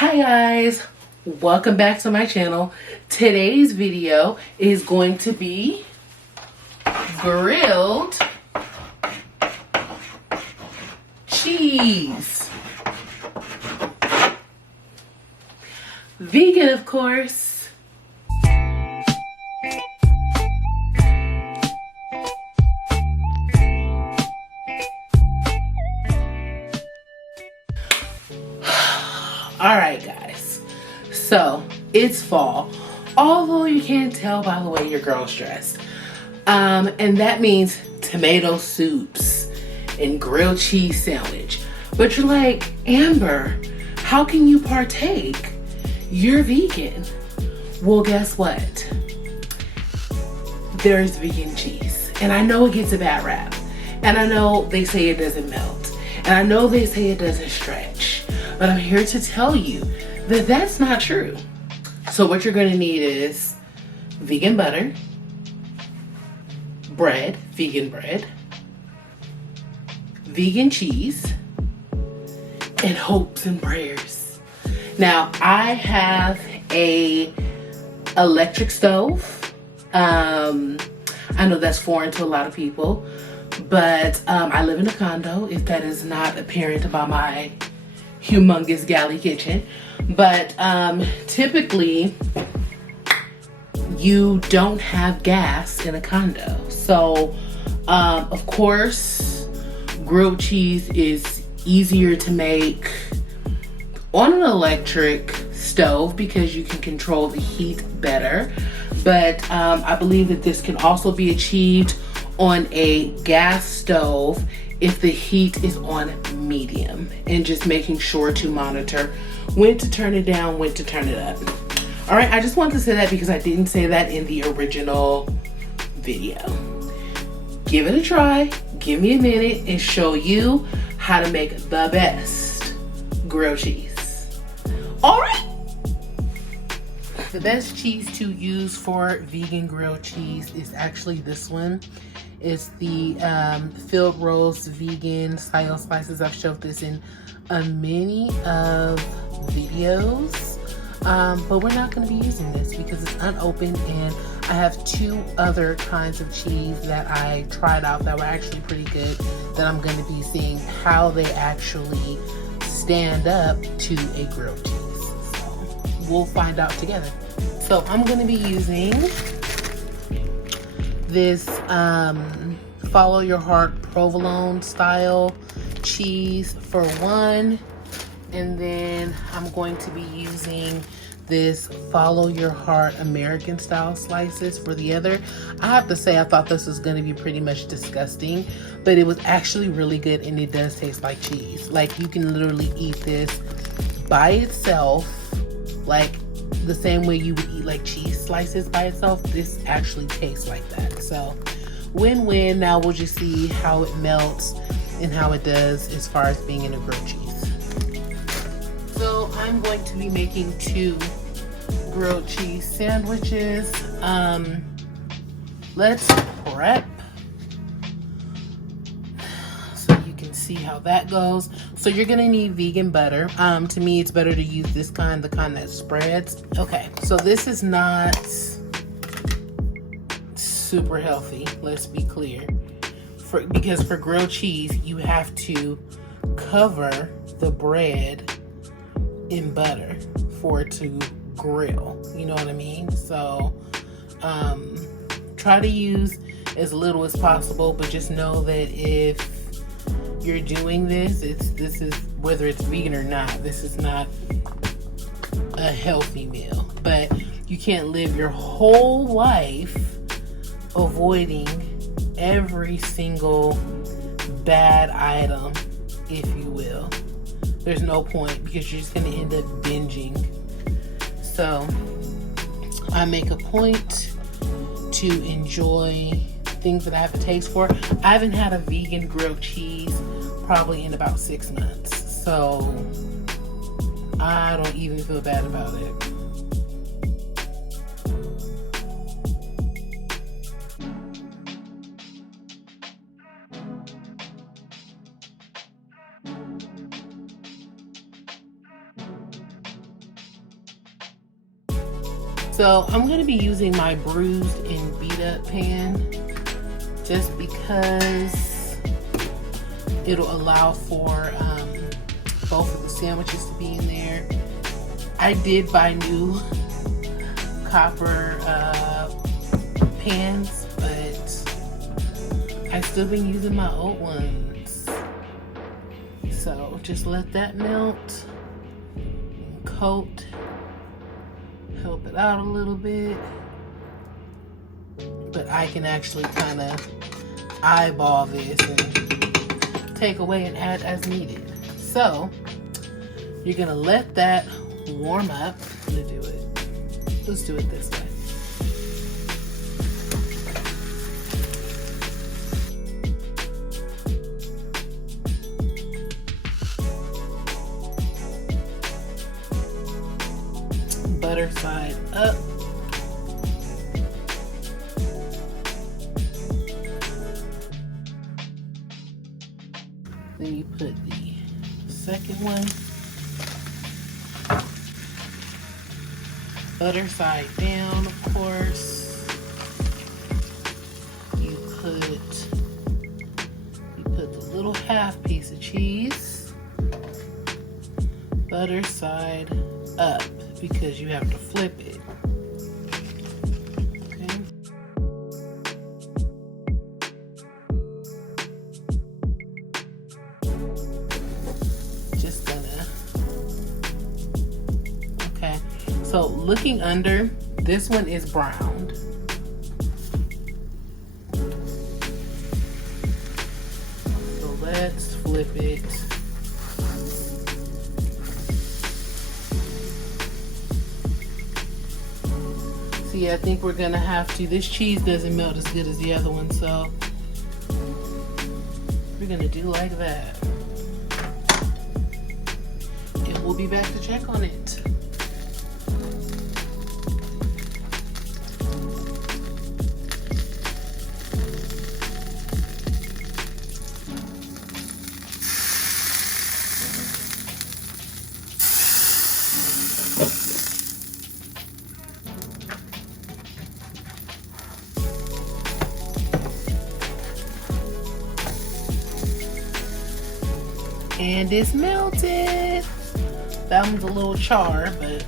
Hi guys, welcome back to my channel. Today's video is going to be grilled cheese. Vegan, of course. Alright guys, so it's fall, although you can't tell by the way your girl's dressed. And that means tomato soups and grilled cheese sandwich. But you're like, Amber, how can you partake? You're vegan. Well, guess what? There's vegan cheese. And I know it gets a bad rap. And I know they say it doesn't melt. And I know they say it doesn't stretch. But I'm here to tell you that that's not true. So what you're gonna need is vegan butter, bread, vegan cheese, and hopes and prayers. Now, I have a electric stove. I know that's foreign to a lot of people, but I live in a condo, if that is not apparent about my humongous galley kitchen. But typically you don't have gas in a condo. So of course grilled cheese is easier to make on an electric stove because you can control the heat better. But I believe that this can also be achieved on a gas stove if the heat is on medium, and just making sure to monitor when to turn it down, when to turn it up. All right, I just wanted to say that because I didn't say that in the original video. Give it a try, give me a minute, and show you how to make the best grilled cheese. All right. The best cheese to use for vegan grilled cheese is actually this one. It's the Field Roast Vegan Style Slices. I've showed this in many of videos, but we're not going to be using this because it's unopened, and I have two other kinds of cheese that I tried out that were actually pretty good that I'm going to be seeing how they actually stand up to a grilled cheese. So we'll find out together. So I'm going to be using this Follow Your Heart provolone style cheese for one, and then I'm going to be using this Follow Your Heart American style slices for the other. I have to say, I thought this was going to be pretty much disgusting, but it was actually really good, and it does taste like cheese. Like, you can literally eat this by itself, like the same way you would eat like cheese slices by itself. This actually tastes like that. So win-win. Now we'll just see how it melts and how it does as far as being in a grilled cheese. So I'm going to be making two grilled cheese sandwiches. Let's prep so you can see how that goes. So you're gonna need vegan butter. To me, it's better to use this kind, the kind that spreads. Okay, so this is not super healthy, let's be clear. Because for grilled cheese, you have to cover the bread in butter for it to grill. You know what I mean? So try to use as little as possible, but just know that if you're doing this, this is whether it's vegan or not, this is not a healthy meal. But you can't live your whole life avoiding every single bad item, if you will. There's no point, because you're just going to end up binging. So I make a point to enjoy things that I have a taste for. I haven't had a vegan grilled cheese probably in about 6 months, so I don't even feel bad about it. So I'm gonna be using my bruised and beat up pan just because it'll allow for both of the sandwiches to be in there. I did buy new copper pans, but I've still been using my old ones. So just let that melt and coat, help it out a little bit. But I can actually kind of eyeball this and take away and add as needed. So you're gonna let that warm up. I'm gonna do it. Let's do it this way. Butter side up. Then you put the second one. Butter side down, of course. You put the little half piece of cheese. Butter side up, because you have to flip it. Okay. Just gonna. Okay. So looking under, this one is browned. So let's flip it. See, I think we're gonna have to, this cheese doesn't melt as good as the other one, so we're gonna do like that. And we'll be back to check on it. And it's melted. That one's a little char, but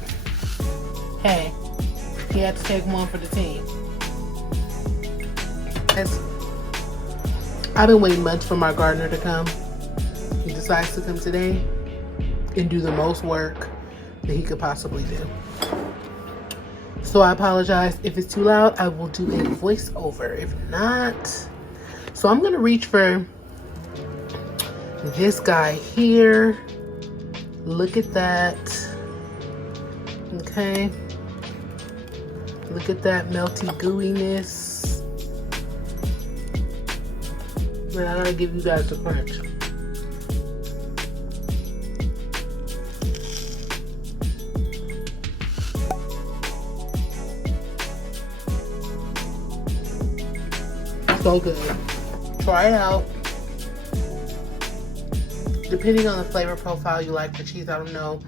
hey, he had to take one for the team. I've been waiting months for my gardener to come. He decides to come today and do the most work that he could possibly do. So I apologize if it's too loud. I will do a voiceover. If not, so I'm gonna reach for this guy here. Look at that. Okay. Look at that melty gooiness. Man, I gotta give you guys a crunch. So good. Try it out. Depending on the flavor profile you like for cheese, I don't know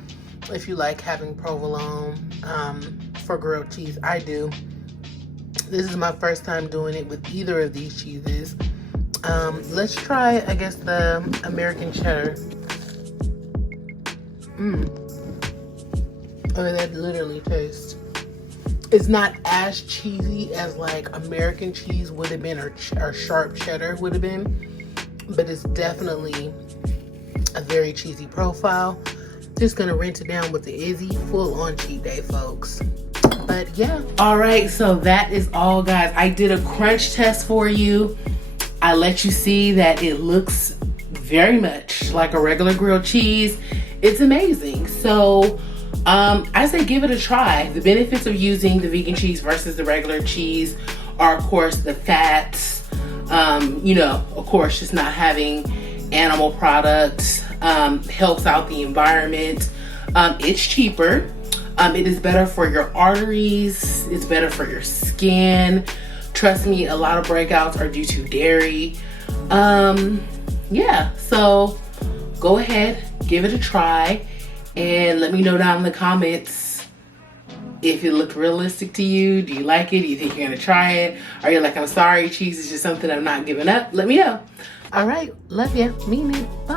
if you like having provolone for grilled cheese. I do. This is my first time doing it with either of these cheeses. Let's try, I guess, the American cheddar. Oh, that literally tastes. It's not as cheesy as like American cheese would have been, or sharp cheddar would have been, but it's definitely a very cheesy profile. Just gonna rinse it down with the Izzy. Full on cheat day, folks. But yeah. All right, so that is all, guys. I did a crunch test for you. I let you see that it looks very much like a regular grilled cheese. It's amazing. So I say give it a try. The benefits of using the vegan cheese versus the regular cheese are, of course, the fats. You know, of course, just not having animal products helps out the environment. It's cheaper. It is better for your arteries. It's better for your skin. Trust me, a lot of breakouts are due to dairy. Yeah, so go ahead, give it a try, and let me know down in the comments if it looked realistic to you. Do you like it? Do you think you're gonna try it? Are you like, I'm sorry, cheese is just something I'm not giving up? Let me know. All right, love ya. Mean it. Bye.